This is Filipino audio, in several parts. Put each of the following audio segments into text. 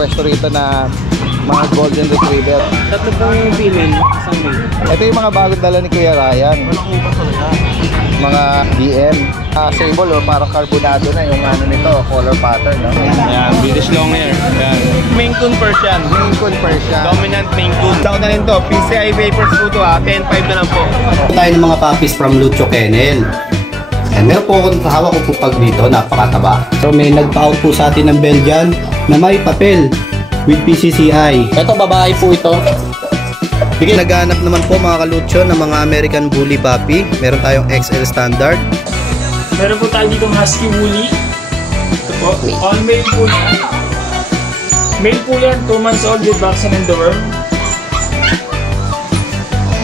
nagpwesto rito na mga golden retriever. Tatlo pong female, isang male. Ito yung mga bagong dala ni Kuya Ryan. Mga DM. Sable o parang carbonado na yung ano nito, color pattern, no? Ayan, British long hair. Ayan. Maine Coon Persian. Maine Coon Persian. Dominant Maine Coon. Down na rin to. PCI Vapors po to ha. 10.5 na lang po. Tayo ng mga puppies from Lucho Kennel. And meron po akong hawak ko po pag dito, napakataba. So may nagpa-out po sa atin ng Belgian na may papel with PCCI. Ito babae po ito. Naghahanap naman po mga kalucho ng mga American Bully Puppy. Meron tayong XL Standard. Meron po tayo ditong Husky Woolly. Ito po. All male po yan. Male po yan, 2 months old with vaccine and deworm.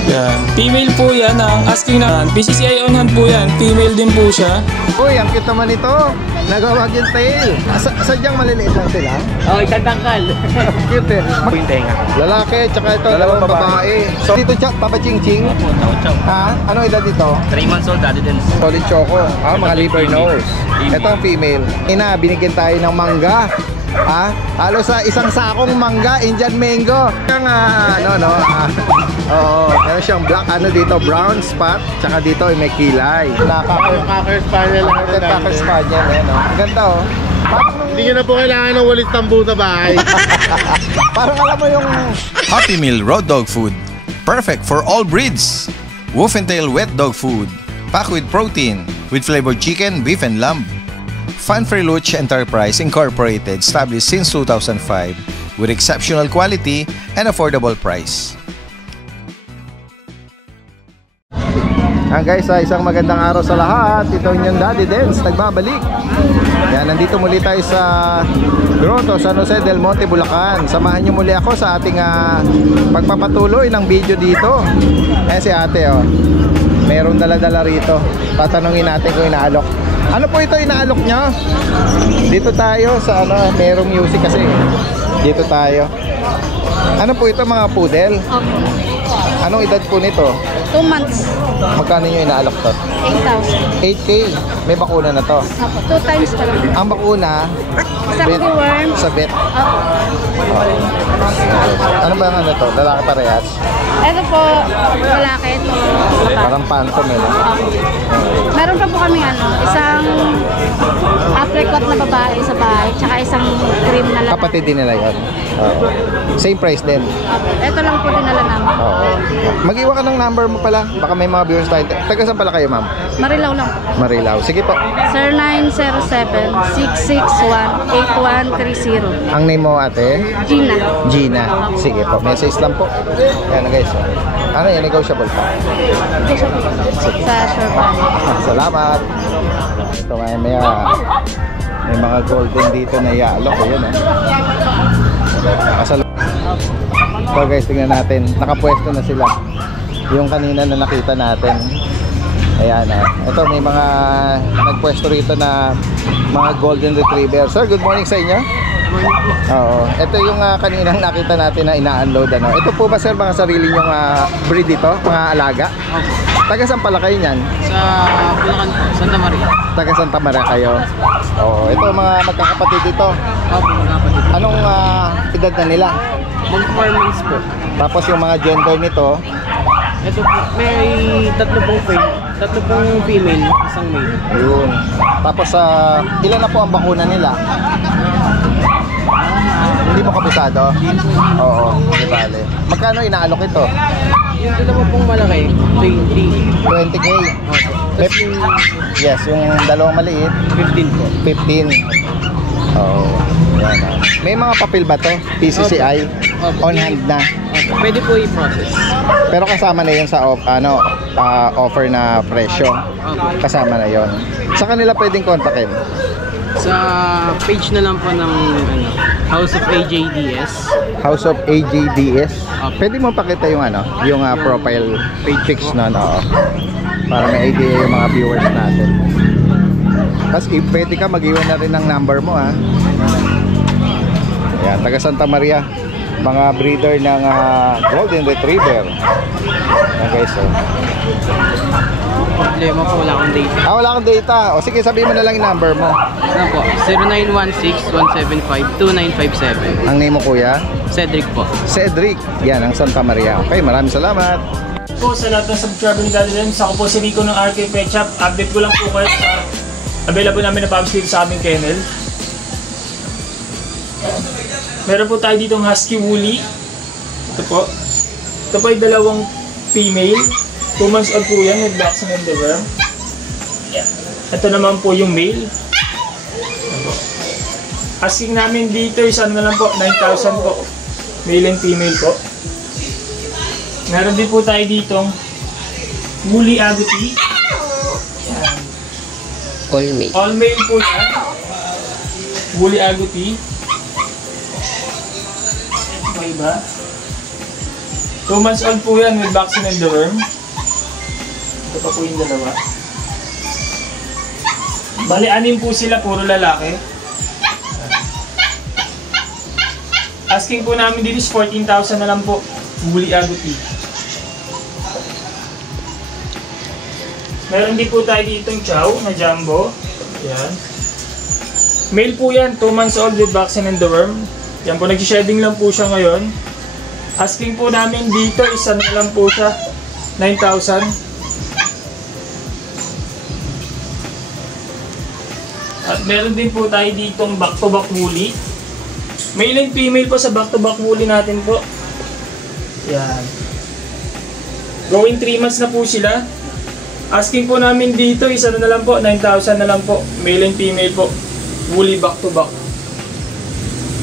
Yan. Female po yan, ang asking na PCCI on hand po yan. Female din po siya. Uy, ang cute naman ito. Nagawag yung tail. Sadyang maliliit lang sila. Oh, isang tangkal. Cute eh. Yung tenga. Lalaki, tsaka ito, dalawang babae. So, dito Papa Ching Ching. Ha? Ano edad dito? 3 months old, daddy din. Solid choco. Mga liver nose. Ito ang female. Ina, binigyan tayo ng mangga. Halos sa isang sakong mangga, Indian mango. Yung oo, meron siyang black, dito, brown spot, tsaka dito may kilay. Cocker Spaniel lang. Cocker Spaniel, no? Ang ganda, oh. Hindi nyo na po kailangan ng walis tambo sa bahay. Parang alam mo yung Happy Meal Raw Dog Food. Perfect for all breeds. Wolf and Tail Wet Dog Food. Packed with protein, with flavored chicken, beef, and lamb. Fun for Luch Enterprise Incorporated, established since 2005, with exceptional quality and affordable price. Guys, isang magandang araw sa lahat. Ito yung Daddy Dens, nagbabalik. Yan, nandito muli tayo sa Grotto, San Jose del Monte, Bulacan. Samahan nyo muli ako sa ating pagpapatuloy ng video dito. Si ate, oh, meron dala-dala rito. Tatanungin natin kung inaalok. Ano po ito inaalok nyo? Dito tayo sa merong music kasi. Dito tayo. Ano po ito, mga poodle? Anong edad po nito? 2 months. Magkano nyo inaalok to? 8,000. 8K. May bakuna na to. 2 times pa lang. Ang bakuna Isang deworm. sa vet. Opo. Ano ba ang to? Lalaki parehas? Ito po, lalaki. Ito, babae. Parang phantom eh, no? Meron pa po kami isang apricot na babae sa bahay, tsaka isang cream na lalaki. Kapatid din nila yun. Same price din. Opo. Ito lang po dinala namin. Mag-iwan ka ng number mo pala. Baka may mga viewers tayo. Taga saan pala kayo, ma'am? Marilaw lang po. Marilaw. Sige po. 0907-661-8130. Ang name mo, ate? Gina. Gina. Sige po. Message lang po. Yan na, guys. Ano yan? Negotiable pa. Sa Sherpa. Salamat. Ito may mga golden dito na yalok. Ayan, So guys, tingnan natin. Nakapwesto na sila. Yung kanina na nakita natin. Ayan, ito may mga nagpwesto rito na mga golden retriever. Sir, good morning sa inyo. Oo. Ito yung kaninang nakita natin na ina-unload. Ito po ba, sir, mga sarili nyong breed dito? Mga alaga? Taga saan pala kayo niyan? Sa Bulacan po, Santa Maria. Taga Santa Maria kayo? Oo. Ito mga magkakapatid dito. Opo, magkapatid. Anong edad na nila? Mag-4 months po. Tapos yung mga gender nito? Ito po, may tatlo pong female, isang male. Yun. Tapos ilan na po ang bakuna nila? Hindi mo kabisado? Oo, di bale. Magkano inaalok ito? Yung dalawa pong malaki, 20. 20K? Tapos yung Yes, yung dalawang maliit 15 po. 15. Oo. Yan, may mga papel ba to? PCCI? Opo. On hand na? Opo. Pwede po i-process. Pero kasama na yun sa offer na presyo. Opo. Kasama na yun. Sa kanila pwedeng kontakin? Sa page na lang po ng House of AJDS. House of AJDS? Opo. Pwede mo pakita yung yung profile page pics nun, oo. Para may idea yung mga viewers natin. Tapos pwede ka mag-iwan na rin ng number mo, ha. Ayan, taga Santa Maria. Mga breeder ng Golden Retriever. Yan guys, oh. Problema po, wala akong data. Wala kang data. O sige, sabihin mo na lang yung number mo. Ano po? 0916-175-2957. Ang name mo, kuya? Cedric po. Cedric. Yan, ang Santa Maria. Okay, maraming salamat. Po sa lahat ng subscriber ni Daddy Dens, ako po si Rico ng RK Pet Shop. Update ko lang po kayo sa available namin na puppies dito sa aming kennel. Meron po tayo dito ng Husky Woolly. Ito po. Ito po ay dalawang female. 2 months old po yan with vaccine and deworm. Ito naman po yung male. Ito po. Asking namin dito is ano na lang po, 9,000 po. Male and female po. Meron din po tayo ditong Woolly Agouti. All male. All male po yan. Woolly Agouti. Okay ba? 2 months old po yan with vaccine and deworm. Ito pa po yung dalawa. Bali, 6 po sila, puro lalaki. Asking po namin dito is 14,000 na lang po. Woolly Agouti. Meron din po tayo ditong chow na jumbo. Yan. Male po yan, 2 months old with vaccine and deworm. Yan po, nag-shedding lang po siya ngayon. Asking po namin dito, isa na lang po siya, 9,000. At meron din po tayo ditong back-to-back woolly. Male and female po sa back-to-back woolly natin po. Yan. Going 3 months na po sila. Asking po namin dito, isa na lang po, 9,000 na lang po. Male and female po. Woolly back-to-back.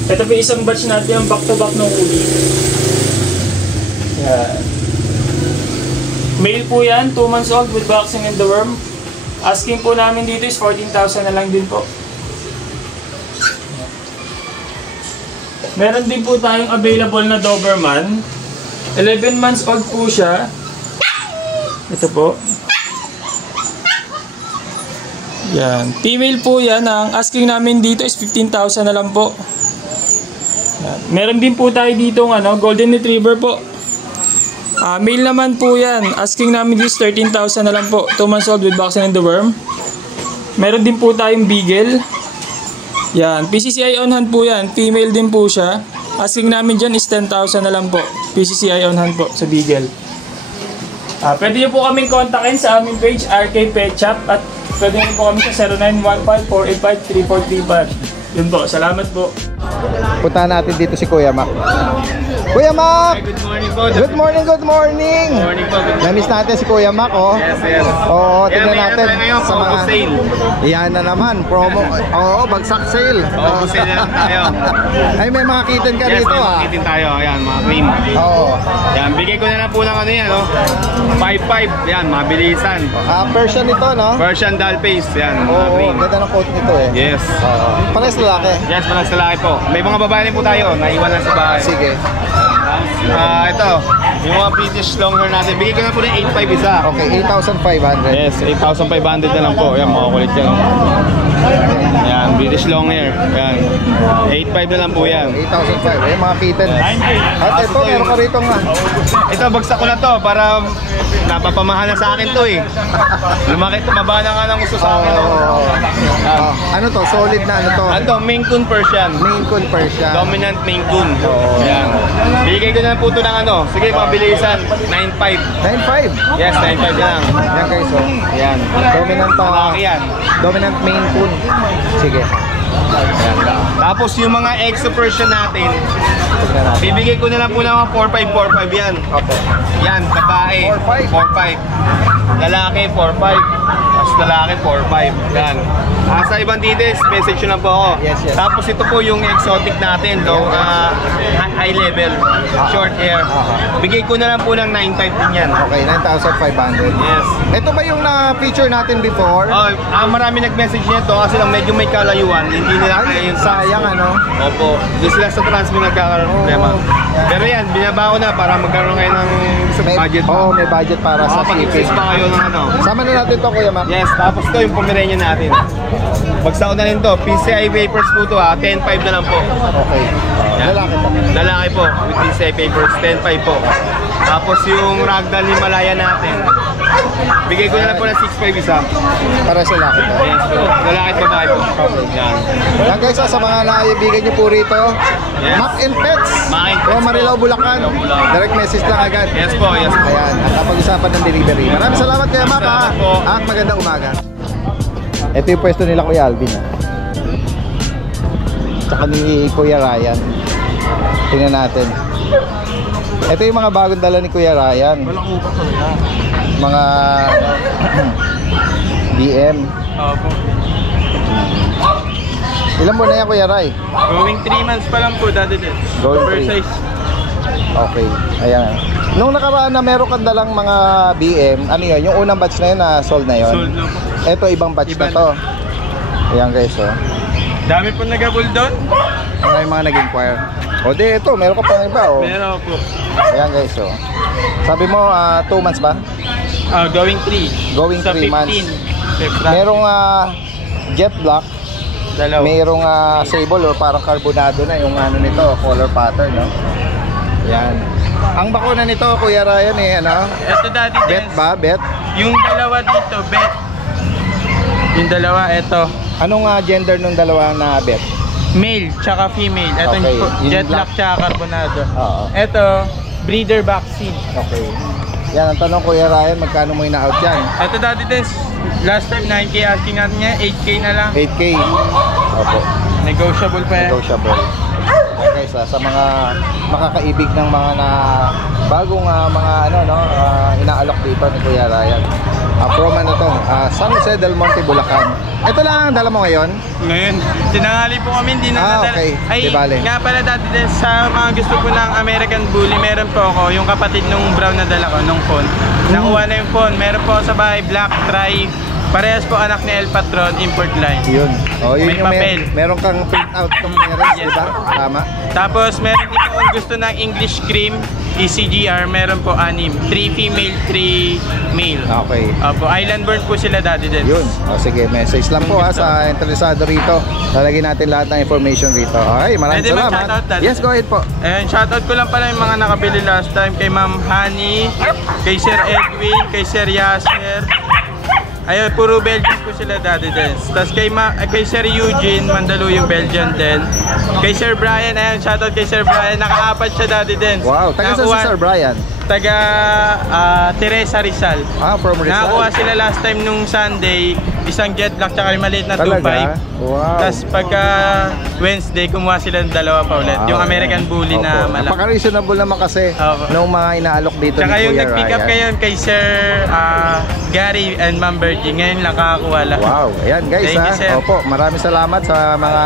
Ito po isang batch natin ang back-to-back ng woolly. Yan. Male po yan, 2 months old with vaccine and deworm. Asking po namin dito is 14,000 na lang din po. Meron din po tayong available na Doberman. 11 months old po siya. Ito po. Yan. Female po yan. Ang asking namin dito is 15,000 na lang po. Yan. Meron din po tayo dito Golden Retriever po. Male naman po yan. Asking namin dito is 13,000 na lang po. 2 months old with vaccine and deworm. Meron din po tayong Beagle. Yan. PCCI on hand po yan. Female din po siya. Asking namin dyan is 10,000 na lang po. PCCI on hand po sa Beagle. Pwede nyo po kaming kontakin sa aming page, RK Pet Shop. At pwede nyo po kami sa 0915-485-3435. Yun po. Salamat po. Punta natin dito si Kuya Mac. Kuya Mac! Good morning po. Good morning, good morning! Good morning po. Na-miss natin si Kuya Mac, oh. Yes, yes. Oo, tingnan Meron natin. tayo ngayon, promo sale. Yan na naman, promo. Oo, bagsak sale. Promo sale na lang tayo. Ay, may mga kitten ka Yes, dito, may ah. makitin tayo. Ayan, mga cream. Oo. Yan, bigay ko na lang po ng 5-5. Yan, mabilisan. Persian ito, no? Persian doll face. Yan, mga Oo, cream. ganda ng coat nito, eh. Yes. Pares lalaki. Yes, palang sa laki po. May mga babae rin po tayo. Naiwan lang sa bahay. Sige. Ito, yung mga British Longhair natin. Bigay ko na po ng 8.5 isa. Okay, 8,500. Yes, 8,500 na lang po. Ayan, mga kulit yan. Ayan, British Longhair. Ayan. 8.5 na lang po yan. 8,500. Eh, mga kitten. At ito, meron ka rito nga. Ito, bagsak ko na to para napapamahal na sa akin to eh. Lumaki, tumaba na nga ng gusto sa akin. Ano to? Solid na ano to? Ano, Maine Coon Persian. Maine Coon Persian. Dominant Maine Coon. Ayan. Bigay ko na lang po ito ng sige, mabilisan. 9.5. 9,500. Yes, 9.5 na lang. Yan guys, oh. Ayan. Dominant Malaki yan. Dominant Maine Coon. Sige. Ayan. Tapos yung mga exo Persian natin, Tignan natin. bibigay ko na lang po ng mga 4.5 yan. Okay. Yan, babae, 4.5. Lalaki, 4.5. Tapos lalaki, 4.5. Yan. Sa ibang details, message nyo lang po ako. Yes, yes. Tapos ito po yung exotic natin, high level, short hair. Bigay ko na lang po ng 9.5 din yan. Okay, 9,500. Yes. Ito ba yung na-feature natin before? Marami nag-message nito kasi lang medyo may kalayuan, hindi nila kaya yung sayang ano. Opo. Doon sila sa transfer nagkakaroon ng problema. Pero yan, binaba ko na para magkaroon kayo ng budget pa. Oo, may budget para sa Pag-increase pa kayo ng ano. Sama na natin to, Kuya Mac. Yes, tapos to yung Pomeranian natin. Bagsak ko na rin to. PCI papers po to ha. 10.5 na lang po. Okay. Yan. Lalaki to. Lalaki po. With PCI papers. 10.5 po. Tapos yung Ragdoll Himalaya natin. Bigay ko na lang po ng 6.5 isa. Para sa lalaki to. Yes po. Lalaki at babae po. Yan. Yan guys, sa mga naibigan nyo po rito, Yes. Mac and Pets. Mac and Pets From Marilao, po. Bulacan. Bulacan. Direct message lang agad. Yes po. Yes po. Ayan, nakapag-usapan ng delivery. Maraming salamat Kuya Mac ha. Salamat po. At magandang umaga. Ito yung pwesto nila Kuya Alvin ha. Tsaka ni Kuya Ryan. Tingnan natin. Ito yung mga bagong dala ni Kuya Ryan. Mga DM. Opo. Ilan buwan na yan Kuya Ray? Going 3 months pa lang po, dati din. Going Oversize. Okay, ayan. Nung nakaraan na meron kang dalang mga BM, ano yun? Yung unang batch na yun na sold na yun? Sold na po. Ito ibang batch Iba na to. Ayan guys oh. Dami po nagabul doon. Ano yung mga nag-inquire? O di ito, meron ka pang iba oh. Meron po. Ayan guys oh. Sabi mo 2 months ba? Going 3. Going Sa 3 months. 15. February. Merong jet black, Dalawa. merong sable or parang carbonado na yung ano nito, color pattern no. Ayan. Ang bakuna nito Kuya Ryan eh ano? Ito dati Bet din. ba? Bet? Yung dalawa dito, bet. Yung dalawa, ito. Anong gender nung dalawang na bet? Male, tsaka female. Ito Okay, yung yung jet black. black, tsaka carbonado. Oo. Ito, breeder vaccine. Okay. Yan ang tanong Kuya Ryan, magkano mo ina-out yan? Ito dati din, last time 9K asking natin niya, 8K na lang. 8K. Opo. Negotiable pa yan. Negotiable. Okay, sa mga makakaibig ng mga bagong mga ano no, inaalok dito ni Kuya Ryan. From ano to, San Jose del Monte, Bulacan. Ito lang ang dala mo ngayon? Ngayon, tinanghali po kami, hindi na nadala. Okay. Ay, Di bale. nga pala dati din, sa mga gusto po ng American Bully, meron po ako, yung kapatid nung brown na dala ko, nung phone. Nakuha na yung phone, meron po ako sa bahay, black, tri, parehas po anak ni El Patron, import line. Yun. Oh, yun May yung papel. meron kang print out ng meron, Yes. di ba? Tama. Tapos meron din kung gusto ng English cream, ECGR, meron po 6. 3 female, 3 male. Okay. Opo, island born po sila dati din. Yun. O sige, message lang po sa interesado rito. Lalagyan natin lahat ng information rito. Okay, maraming Pwede salamat. mag-shoutout, Dad? Yes, go ahead po. Ayan, shoutout ko lang pala yung mga nakabili last time kay Ma'am Honey, kay Sir Edwin, kay Sir Yasser. Ayun, puro Belgian po sila dati din. Tapos kay Sir Eugene, Mandaluyong Belgian din. Kay Sir Brian, ayun, shoutout kay Sir Brian, nakaapat siya dati din. Wow, taga sa si Sir Brian. Taga Teresa Rizal. From Rizal. Nakakuha sila last time nung Sunday, isang jet black tsaka yung maliit na 2.5. Talaga? Wow. Tapos pagka Wednesday, kumuha sila ng dalawa pa ulit. Yung American Bully na malaki. Napaka-reasonable naman kasi Opo. nung mga inaalok dito Tsaka ni yung Kuya nag-pick up Ryan. ngayon kay Sir Gary and Ma'am Bergie, ngayon lang kakakuha lang. Wow, ayan guys Thank you, sir. Opo, maraming salamat sa mga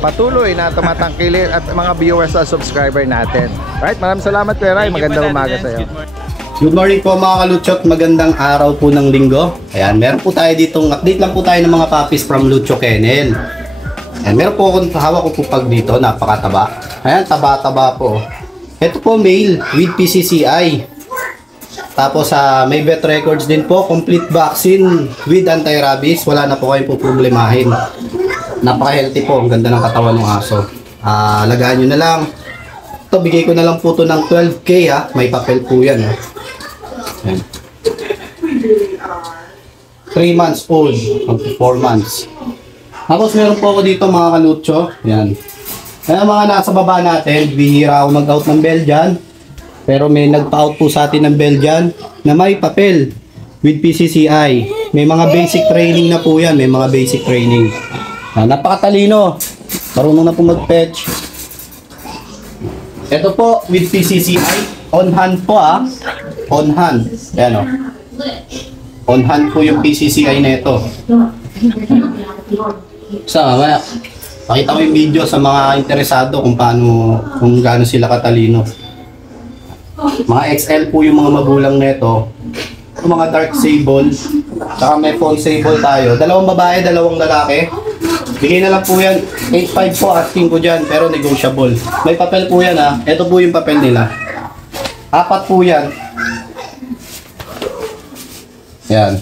patuloy na tumatangkilik at mga viewers at subscriber natin. Right, maraming salamat Kuya Ray, Thank you magandang po, umaga Daddy sa iyo. Dance. Good morning. Good morning po mga kalutsyot, magandang araw po ng linggo. Ayan, meron po tayo ditong update lang po tayo ng mga puppies from Lucho Kennel. Ayan, meron po akong hawak ko po pag dito, napakataba. Ayan, taba-taba po. Ito po male with PCCI. Tapos may vet records din po, complete vaccine with anti-rabies. Wala na po kayong po problemahin. Napaka-healthy po, ang ganda ng katawan ng aso. Lagaan nyo na lang. Ito, bigay ko na lang po ito ng 12K ha. May papel po yan ha. Ayan. 3 months old, 4 months. Tapos meron po ako dito mga kalutso. Ayan. Kaya mga nasa baba natin, bihira ako mag-out ng Belgian. Pero may nagpa-out po sa atin ng Belgian na may papel with PCCI. May mga basic training na po yan. May mga basic training. Napakatalino. Marunong na po mag-fetch. Ito po with PCCI. On hand po On hand. Ayan o. On hand po yung PCCI na ito. Mamaya, pakita ko yung video sa mga interesado kung gaano sila katalino. Mga XL po yung mga magulang nito. Yung mga dark sable. Tsaka may full sable tayo. 2 babae, 2 lalaki. Bigay na lang po yan. 8.5 po asking ko dyan, pero negotiable. May papel po yan ha. Ito po yung papel nila. 4 po yan. Yan.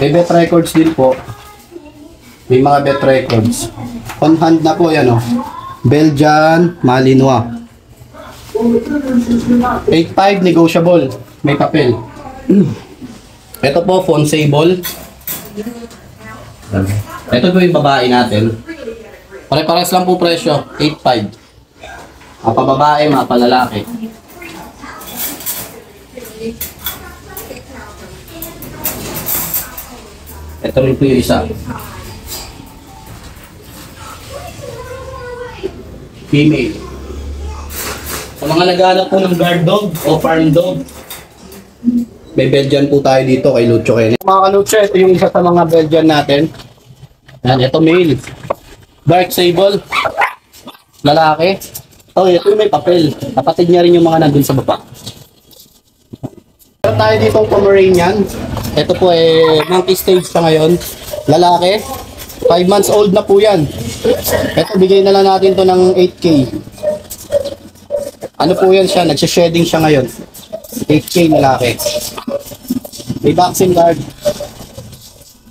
May bet records din po. May mga bet records. On hand na po yan o. Belgian Malinois. 8.5 negotiable. May papel. Ito po, Fonsable. Ito po yung babae natin. Pare-pares lang po presyo. 8.5. Mapa babae, mapa lalaki. Ito rin po yung isa. Female. Sa mga naghahanap po ng guard dog o farm dog, may Belgian po tayo dito kay Lucho Kennel. Mga kalucho, ito yung isa sa mga Belgian natin. Yan, ito male. Dark Sable. Lalaki. Oh, ito yung may papel. Kapatid niya rin yung mga nandun sa baba. Meron tayo dito ang Pomeranian. Ito po monkey stage pa ngayon. Lalaki. 5 months old na po yan. Ito, bigay na lang natin to ng 8K. Ano po yan siya? Nagsha-shedding siya ngayon. 8K lalaki. May vaccine card.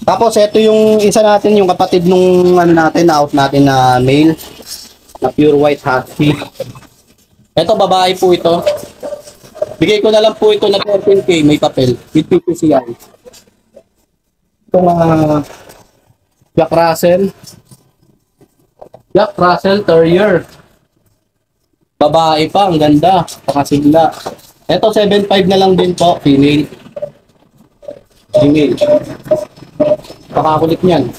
Tapos ito yung isa natin, yung kapatid nung ano natin, na out natin na male. Na pure white husky. Ito, babae po ito. Bigay ko na lang po ito na 13K, may papel. With PPCI. Itong Jack Russell. Jack Russell Terrier. Babae pa, ang ganda. Pakasigla. Ito, 7.5 na lang din po, female. Female. Pakakulit niyan.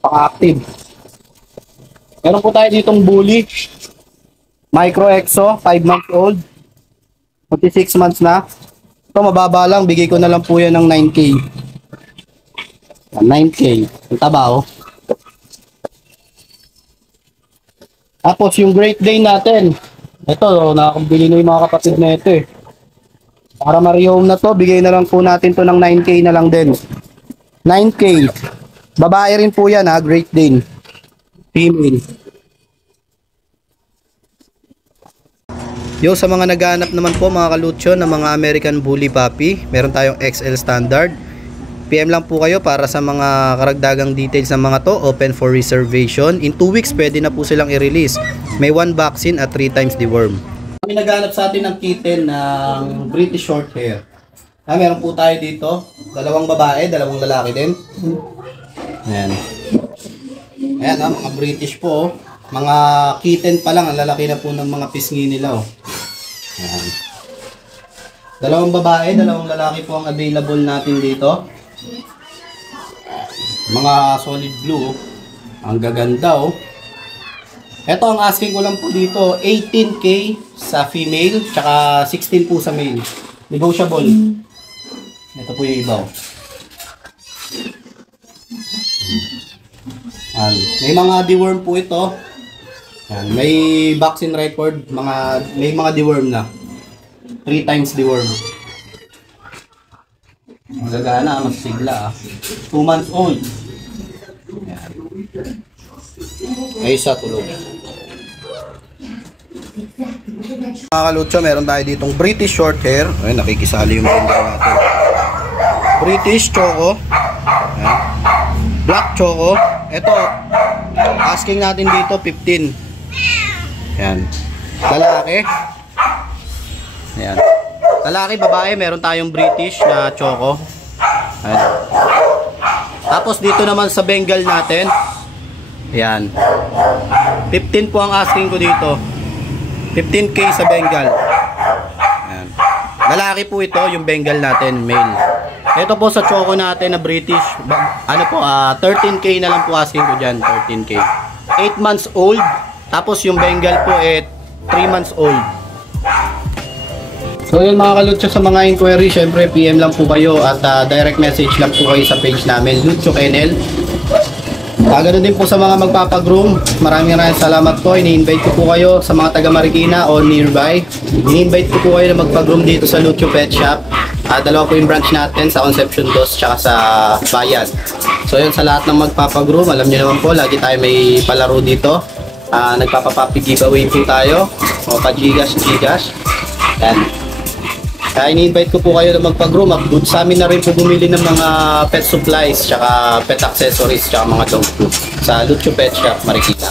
Paka-active. Meron po tayo ditong bully. Micro Exo, 5 months old. 26 months na. Ito, mababa lang. Bigay ko na lang po yan ng 9K. 9K. Ang taba, oh. Tapos, yung Great Dane natin. Ito, nakakabili na yung mga kapatid na ito eh. Para ma-rehome na to, bigay na lang po natin to ng 9K na lang din. 9K. Babae rin po yan ha, Great Dane. Female. Yo, sa mga naghahanap naman po mga kalutsyo ng mga American Bully Puppy, meron tayong XL Standard. PM lang po kayo para sa mga karagdagang details ng mga to, open for reservation. In 2 weeks, pwede na po silang i-release. May 1 vaccine at 3 times deworm. Kami naghahanap sa atin ng kitten ng British Shorthair. Meron po tayo dito, 2 babae, 2 lalaki din. Ayan. Ayan mga British po. Mga kitten pa lang, ang lalaki na po ng mga pisngi nila. Ayan. 2 babae, 2 lalaki po ang available natin dito. Mga solid blue. Ang gaganda oh. Ito ang asking ko lang po dito, 18K sa female, tsaka 16 po sa male. Negotiable. Ito po yung iba. May mga deworm po ito. May vaccine record, may mga deworm na. 3 times deworm. Magagana, masigla 2 months old. Ayan. Ay isa tulog. Mga kalutso, meron tayo ditong British Shorthair. Ay, nakikisali yung mga natin. British Choco. Ayan. Black Choco. Ito, asking natin dito 15. Ayan. Lalaki. Ayan. Lalaki, babae, meron tayong British na Choco. Ayan. Tapos dito naman sa Bengal natin. Ayan. 15 po ang asking ko dito. 15K sa Bengal. Ayan. Lalaki po ito, yung Bengal natin, male. Ito po sa Choco natin na British, 13K na lang po asking ko dyan, 13K. 8 months old, tapos yung Bengal po 3 months old. So yun mga kalutso, sa mga inquiry, syempre PM lang po kayo at direct message lang po kayo sa page namin, Lucho Kennel. Ganoon din po sa mga magpapagroom, maraming salamat po. Ini-invite ko po kayo sa mga taga Marikina o nearby. Ini-invite ko po kayo na magpagroom dito sa Lucho Pet Shop. 2 po yung branch natin sa Concepcion 2 tsaka sa Bayan. So yun, sa lahat ng magpapagroom, alam nyo naman po, lagi tayo may palaro dito. Nagpapapapi giveaway po tayo. O pa-gigas. Yan. Kaya ini-invite ko po kayo na magpa-groom. Good sa amin na rin po bumili ng mga pet supplies, tsaka pet accessories, tsaka mga dog food sa Lucho Pet Shop, Marikina.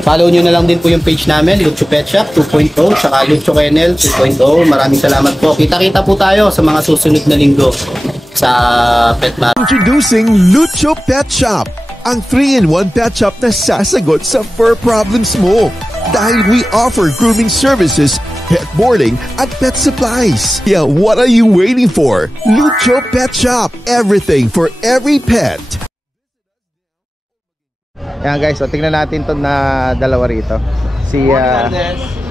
Follow nyo na lang din po yung page namin, Lucho Pet Shop 2.0, tsaka Lucho Kennel 2.0. Maraming salamat po. Kita-kita po tayo sa mga susunod na linggo sa Pet Mart. Introducing Lucho Pet Shop, ang 3-in-1 pet shop na sasagot sa fur problems mo. Dahil we offer grooming services, pet boarding, at pet supplies. Yeah, what are you waiting for? Lucho Pet Shop, everything for every pet. Yan guys, so tingnan natin to na dalawa rito. Si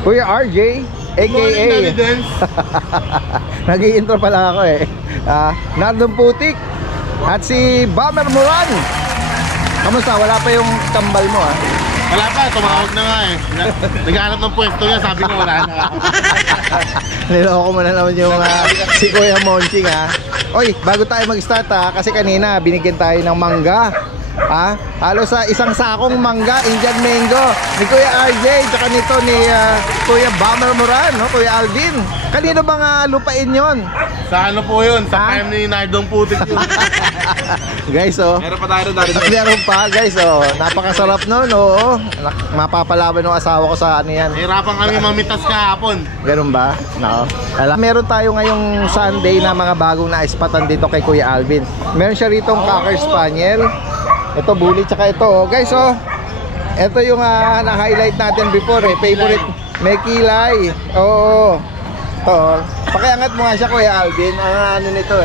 Kuya RJ, aka nag-i-intro pala ako eh. Nardong Putik at si Bomber Moran. Kamusta? Wala pa yung kambal mo Wala pa, tumawag na nga eh. Naghahanap ng pwesto niya, sabi ko wala na. Niloko mo na naman yung si Kuya Monching Oy, bago tayo mag-start kasi kanina binigyan tayo ng mangga. Halos sa isang sakong mangga, Indian mango ni Kuya RJ, tsaka nito ni Kuya Bomber Moran, Kuya Alvin. Kanino bang lupain yon? Sa ano po yun? Sa time ni Nardong Putik yun. Guys, meron pa tayo dati. Meron pa, guys, napakasarap nun, mapapalaban ng asawa ko sa ano yan. Hirapan kami mamitas kahapon. Ganun ba? No. Meron tayo ngayong Sunday na mga bagong na-ispatan dito kay Kuya Alvin. Meron siya ritong Cocker Spaniel. Ito bully, tsaka ito guys ito yung na-highlight natin before favorite, may kilay. Ito pakiangat mo nga siya Kuya Alvin. Ang ano nito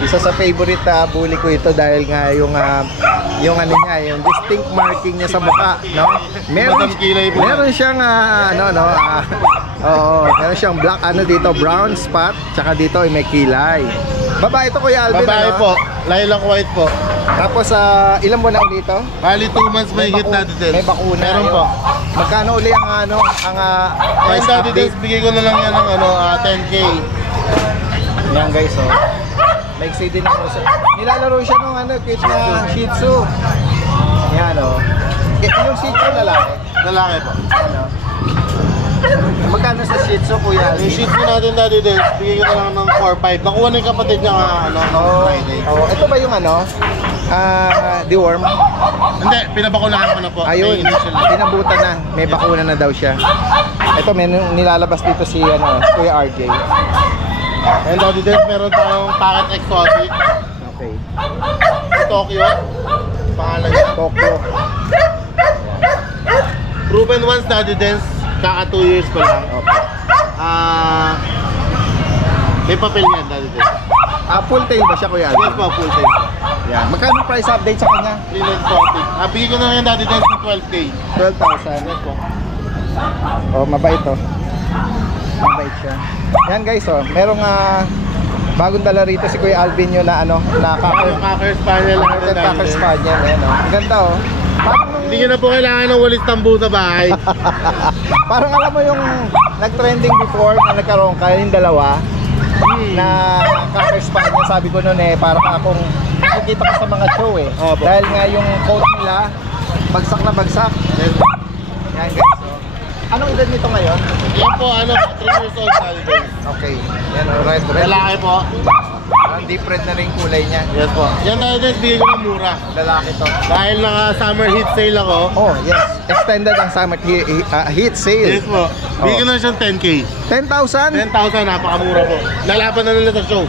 isa sa favorite bully ko ito dahil nga yung ano niya, yung distinct marking niya sa mukha, no? Meron siyang meron siyang black dito, brown spot, tsaka dito may kilay. Babae ito Kuya Alvin. Babae po, lilac white po. Tapos ilan buwan na dito? Bali 2 months may hit natin din. May bakuna. Meron po. Magkano uli ang price update? Bigay ko na lang yan ng 10K. Yan guys maiksi din ako nilalaro siya nung cute na Shih Tzu. Yan yung Shih Tzu lalaki. Lalaki po. Magkano sa Shih Tzu Kuya? Yung Shih Tzu natin dati din, bigay ko na lang ng 4-5. Nakuha na yung kapatid niya Friday. Ito ba yung deworm? Hindi, pinabakunahan ko na po. Ayun, pinabutan na. May bakuna na daw siya. Ito, may nilalabas dito si Kuya RJ. And dati din, meron tayong packet exotic. Okay. Tokyo. Pangalan niya. Tokyo. Proven ones dati din, kaka 2 years pa lang. Okay. May papel yan dati din. Full tail ba siya Kuya Alvin? Yes po, full tail. Yan. Magkano price update sa kanya? 340. Bigay ko na yan dati din sa 12K. 12,000. Yes po. Mabait mabait siya. Yan guys merong bagong dala rito si Kuya Alvin yun na Cocker Spaniel. Cocker Spaniel Ang ganda Hindi nyo na po kailangan ng walis tambo sa bahay. Parang alam mo yung nag-trending before na nagkaroon kayo yung dalawa na Cocker Spaniel. Sabi ko noon parang akong nakikita ko sa mga show dahil nga yung coat nila bagsak na bagsak. Yan guys anong edad nito ngayon? Yan po 3 years old na. Okay. Yan red. Lalaki po. Deep red na rin kulay niya. Yes po. Yan tayo din, bigay ko ng mura. Lalaki to. Dahil naka-summer heat sale ako. Yes. Extended ang summer heat sale. Yes po. Bigay ko na siyang 10K. 10,000? 10,000, napakamura po. Lalaban na nila sa show.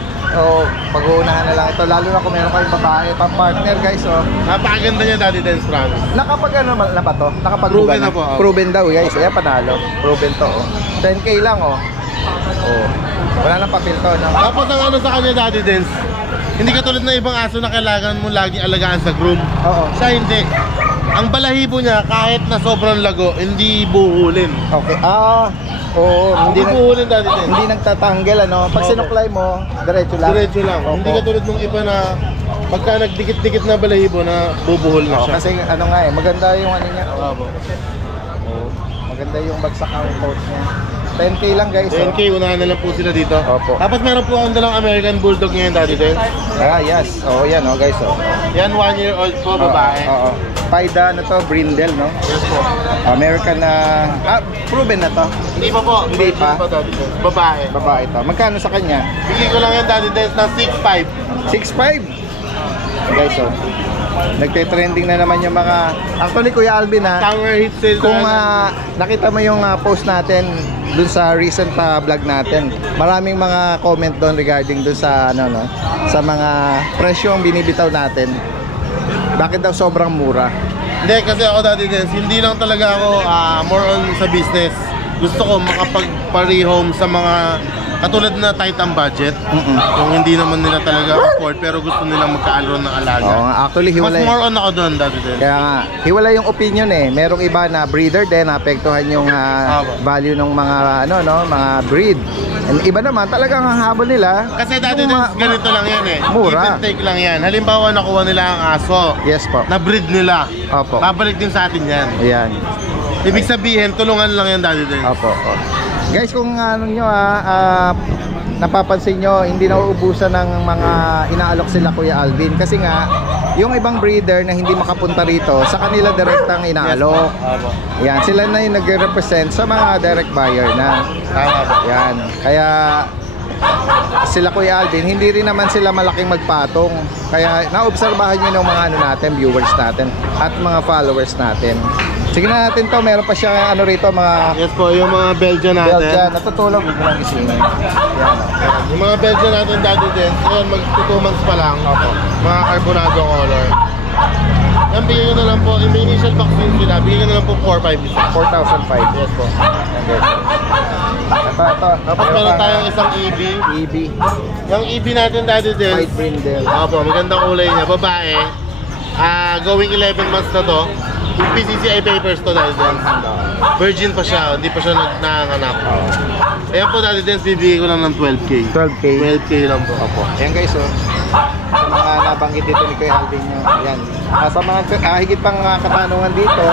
Pag-uunahan na lang ito. Lalo na kung meron kayong babae, pang-partner guys. Napakaganda niya dati dance promise. Nakapag na ba to? Proven na po. Proven daw guys. Ayan panalo. Proven to 10K lang Wala nang papel to Tapos ang sa kanya dati dance, hindi katulad ng ibang aso na kailangan mo laging alagaan sa groom. Siya hindi. Ang balahibo niya kahit na sobrang lago, hindi buhulin. Okay. Hindi buhulin dati din. Hindi nagtatanggal Pag sinuklay mo, diretso lang. Diretso lang. Hindi katulad ng iba na pagka nagdikit-dikit na balahibo na bubuhol na siya. Kasi maganda yung niya. Maganda yung bagsak ang coat niya. 10K lang guys. 10K, unahan na lang po sila dito. Opo. Tapos meron po akong dalang American Bulldog ngayon, Daddy Dens. Yes. Yan guys. Yan, 1 year old po, babae. Oo. Paida na to, Brindle, no? Yes po. American na... proven na to. Hindi pa po. Hindi pa? Daddy Dens. Babae. Babae to. Magkano sa kanya? Bigay ko lang yan, Daddy Dens, na 6'5". 6'5". Guys, nagte-trending na naman yung mga... Actually, Kuya Alvin, Summer heat sale. kung nakita mo yung post natin dun sa recent vlog natin, maraming mga comment doon regarding dun sa sa mga presyong binibitaw natin. Bakit daw sobrang mura? Hindi, kasi ako, Daddy Dens, hindi lang talaga ako more on sa business. Gusto ko makapag-parehome sa mga katulad na tight ang budget. Kung hindi naman nila talaga afford, pero gusto nilang magkaroon ng alaga. Oo, actually hiwalay. Mas more on ako doon, Daddy Dens. Kaya nga, hiwalay yung opinion eh. Merong iba na breeder din, naapektuhan yung value ng mga mga breed. And iba naman talagang ang habol nila. Kasi Daddy Dens, ganito lang yan eh. Mura. Give and take lang yan. Halimbawa, nakuha nila ang aso. Yes po. Na breed nila. Opo. Babalik din sa atin yan. Ayan. Ibig sabihin, tulungan lang yan, Daddy Dens. Opo. Guys, kung napapansin nyo, hindi nauubusan ng mga inaalok sila Kuya Alvin. Kasi nga, yung ibang breeder na hindi makapunta rito, sa kanila direktang inaalok. Yan, sila na yung nagre-represent sa mga direct buyer na. Yan, kaya sila Kuya Alvin, hindi rin naman sila malaking magpatong. Kaya naobserbahan nyo ng mga natin, viewers natin at mga followers natin. Sige na natin to, meron pa siya rito mga... Yes po, yung mga Belgian natin. Belgian, natutulog din lang isingin. Yan. Yung mga Belgian natin, Daddy Dens, ayan, mag-2 months pa lang. Mga carbonado color. Yan, bigyan ko na lang po, yung initial vaccine sila, bigyan ko na lang po 4,500 isa. 4,500. Yes po. Ito. Tapos meron tayong isang EB. EB. Yung EB natin, Daddy Dens. White brindle. Opo, magandang kulay niya. Babae. Going 11 months na to. Yung PCCI papers to, Daddy Dens. Virgin pa siya, hindi pa siya nanganak. Ayan po, Daddy Dens, bibigay ko lang ng 12K. 12K. 12K lang po. Opo. Ayan guys, sa mga nabanggit dito ni Kuya Alvin nyo. Ayan. Sa mga higit pang katanungan dito.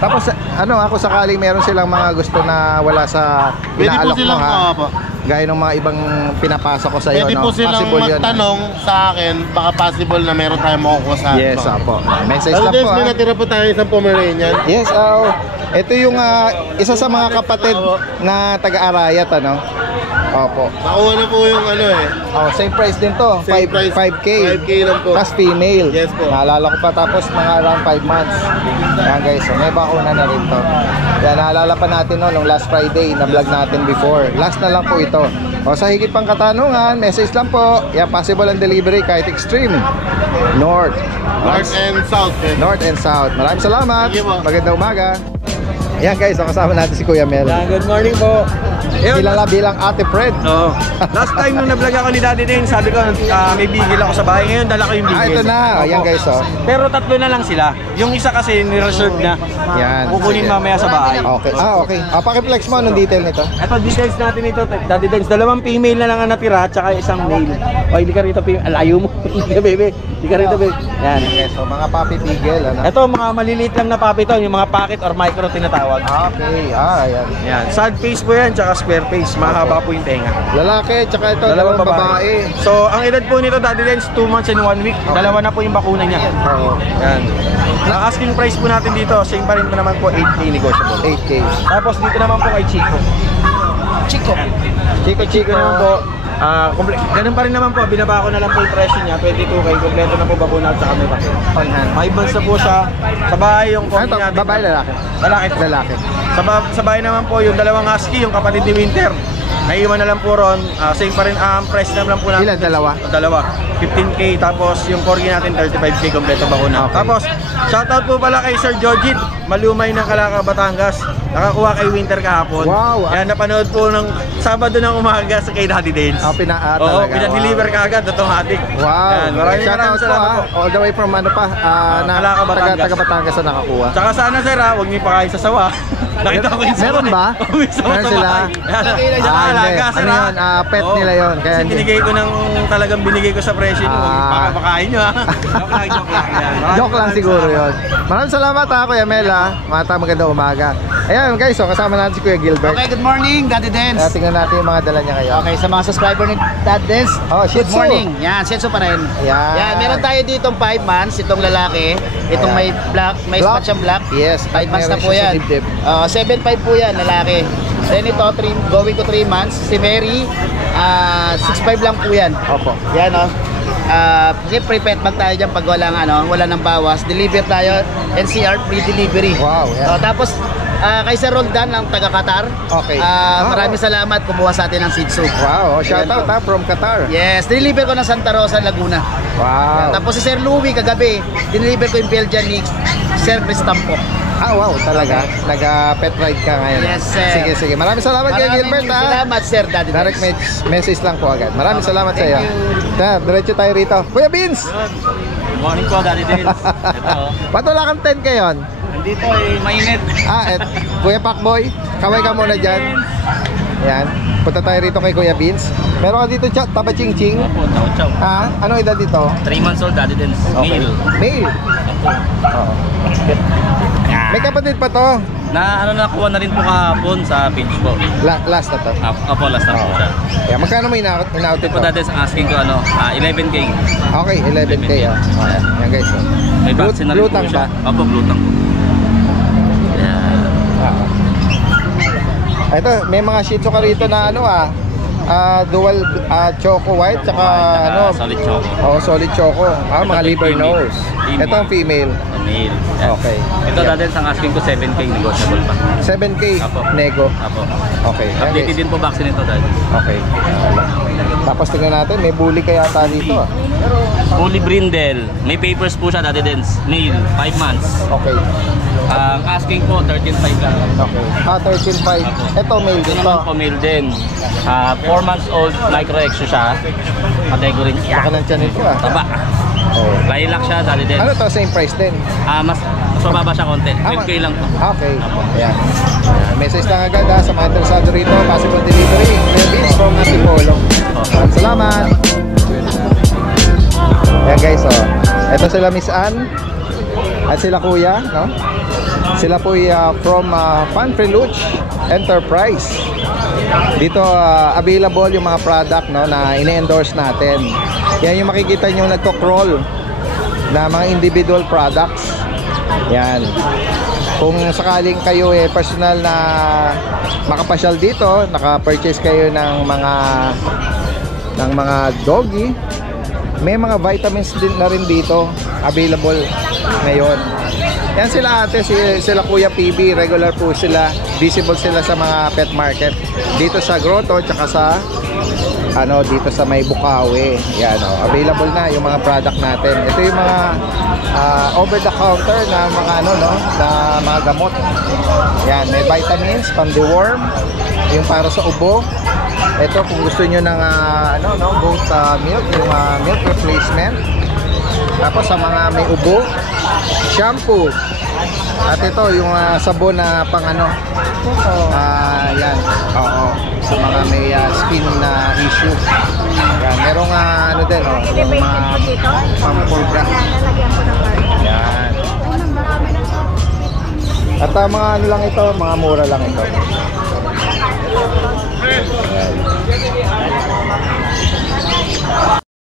Tapos ako sakaling meron silang mga gusto na wala sa inaalok mo ha. Gaya ng mga ibang pinapasa ko sa iyo. Pwede po silang magtanong sa akin, baka possible na meron tayong makukuha sa akin. Yes, opo. Message lang po may natira po tayo isang Pomeranian. Yes, ito yung isa sa mga kapatid na taga-Arayat, Opo. Nakuha na po yung same price din to. 5K. 5K lang po. Tapos female. Yes po. Naalala ko pa, tapos mga around 5 months. Yan guys, may bakuna na rin to. Yan, naalala pa natin nung last Friday na vlog natin before. Last na lang po ito. Sa higit pang katanungan, message lang po. Yan, possible ang delivery kahit extreme. North and South. North and South. Maraming salamat. Magandang umaga. Yan guys, kasama natin si Kuya Mel. Good morning po. Kilala bilang Ate Fred. Oo. Last time nung na-vlog ako ni Daddy Dens, sabi ko may bigil ako sa bahay. Ngayon dala ko yung bigil. Ito na. Ayan guys, Pero tatlo na lang sila. Yung isa kasi ni-reserve na. Yan. Kukunin mamaya sa bahay. Okay. Okay. Paki-flex mo anong detail nito. Ito details natin ito, Daddy Dens. 2 female na lang ang natira, tsaka isang male. O, hindi ka rito alayo mo. Hindi ka, baby. Hindi ka rito, baby. Yan. Okay, so mga puppy pigel, Ito, mga maliliit lang na puppy to, yung mga pocket or micro tinatawag. Okay. Ayan. Yan. Sad face po yan, tsaka square face. Mahaba po yung tenga. Lalaki, tsaka ito, dalawang babae. So, ang edad po nito, Daddy Dens, 2 months and 1 week. Dalawa na po yung bakuna niya. Yan. Ang asking price po natin dito, same pa rin po naman po, 8K negotiable. 8K. Tapos dito naman po kay Chico. Chico naman po. Ganun pa rin naman po, binaba ko na lang po yung presyo niya, 22K, kompleto na po bakuna at saka may bakit. 5 months na po siya. Sa bahay yung coffee natin. Babae, lalaki? Lalaki. Sa bahay naman po, yung dalawang husky, yung kapatid ni Winter. Naiiwan na lang po ron, same pa rin ang price na lang po natin. Ilan? Dalawa. 15K, tapos yung corgi natin 35K kompleto bakuna. Okay. Tapos, shoutout po pala kay Sir Jojit, Malumay ng Calaca, Batangas. Nakakuha kay Winter kahapon. Wow! Yan, napanood po ng Sabado ng umaga sa kay Daddy Dens. Oo, pinadeliver ka agad, automatic. Wow! Yan, maraming salamat po. All the way from Calaca, Batangas. taga Batangas na nakakuha. Tsaka sana sir huwag niyo pa kayo sasawa. Nakita ko yung sawa. Meron ba? Meron sila? alaga, sir, Ano yun? Pet Oo. nila yun. Kaya Kasi binigay ko ng talagang binigay ko sa presyo nyo. Baka pakain nyo ha. Joke lang yan. Joke lang siguro yun. Maraming salamat ha, Kuya Mel ha. Magandang umaga. Ayan guys, so kasama natin si Kuya Gilbert. Okay, good morning, Daddy Dance. Tingnan natin yung mga dala niya ngayon. Okay, sa mga subscriber ni Daddy Dance, Shih good Tzu. morning. Yan, Shih Tzu pa rin. Yan. Meron tayo ditong 5 months, itong lalaki. Itong may black, may spot siyang black. Yes. 5 months na meron po siya sa yan. dibdib. 7.5 po yan, lalaki. Then ito, going to 3 months. Si Mary, 6.5 lang po yan. Opo. Yan o. Siyempre, pet bag tayo dyan pag wala nang bawas. Deliver tayo, NCR, free delivery. Wow, yan. Tapos, kay Sir Roldan ng taga Qatar. Okay. Maraming salamat, kumuha sa atin ng Shih Tzu. Wow, shout out ha, from Qatar. Yes, deliver ko ng Santa Rosa, Laguna. Wow. Tapos si Sir Louie kagabi, deliver ko yung Belgian ni Sir Cristampo. Wow, talaga. Nag-pet ride ka ngayon. Yes, sir. Sige. Maraming salamat kay Gilbert ha. Salamat, Sir Daddy. Direct message lang po agad. Maraming salamat sa iyo. Diretso tayo rito. Kuya Beans! Good morning po, Daddy Dance. Ito. Ba't wala kang tent ngayon? Nandito mainit. Kuya Pacboy, kaway ka muna dyan. Yan. Punta tayo rito kay Kuya Beans. Meron ka dito, Taba Ching Ching. Opo, chow. Anong edad dito? 3 months old, Daddy Dance. Okay. Male. Oo. May kapatid pa to. Nakuha na rin po kahapon sa page po. Last na to. Opo, last na po siya. Kaya magkano mo in-out Ito ito? po, Daddy Dance, ang asking ko 11K. Okay, 11K. Yan guys. May vaccine na rin Blue po tang siya. ba? Opo, blue tang po. Ito, may mga Shih Tzu ka rito na dual choco white tsaka Solid choco. solid choco. Mga liver female. nose. Female. Ito ang female. Male. Okay. Ito, Daddy Dance, ang asking ko 7K, negotiable pa. 7K Apo. nego. Opo. Okay. Yan, Updated guys. din po vaccine ito, Daddy. Okay. Tapos tingnan natin, may bully kaya yata dito Fully brindle. May papers po siya, Daddy Dance. Male, 5 months. Okay. Ang asking po, 13.5 lang. Okay. 13.5. Ito male Ito dito. naman po, male din. 4 months old, micro-exo siya. Category Baka nang tiyan ito Taba. Oh. Lilac siya, Daddy Dance. Ano to? Same price din? Mas mababa siya konti. 12K lang po. Okay. Ayan. Message lang agad sa mga interesado rito. Possible delivery. Beans from Antipolo. Salamat. Ayan guys, ito sila Miss Ann at sila Kuya, no? Sila po from Fan Prelude Enterprise. Dito available yung mga product, no, na ini-endorse natin. Yan yung makikita nyo nagko-crawl na mga individual products. Yan. Kung sakaling kayo personal na makapasyal dito, naka-purchase kayo ng mga doggy, may mga vitamins din na rin dito available ngayon. Yan sila ate, sila Kuya PB, regular po sila, visible sila sa mga pet market dito sa Grotto tsaka sa dito sa May Bukawi. Yan, available na yung mga product natin. Ito yung mga over the counter na mga na mga gamot. Yan, may vitamins, pang-deworm, yung para sa ubo. Ito kung gusto niyo ng goat milk, yung milk replacement. Tapos sa mga may ubo, shampoo. At ito yung sabon na pang yan. Oo. Sa mga may skin na issue. Yan, merong din yung mga pampulga. Yan. At mga lang ito, mga mura lang ito.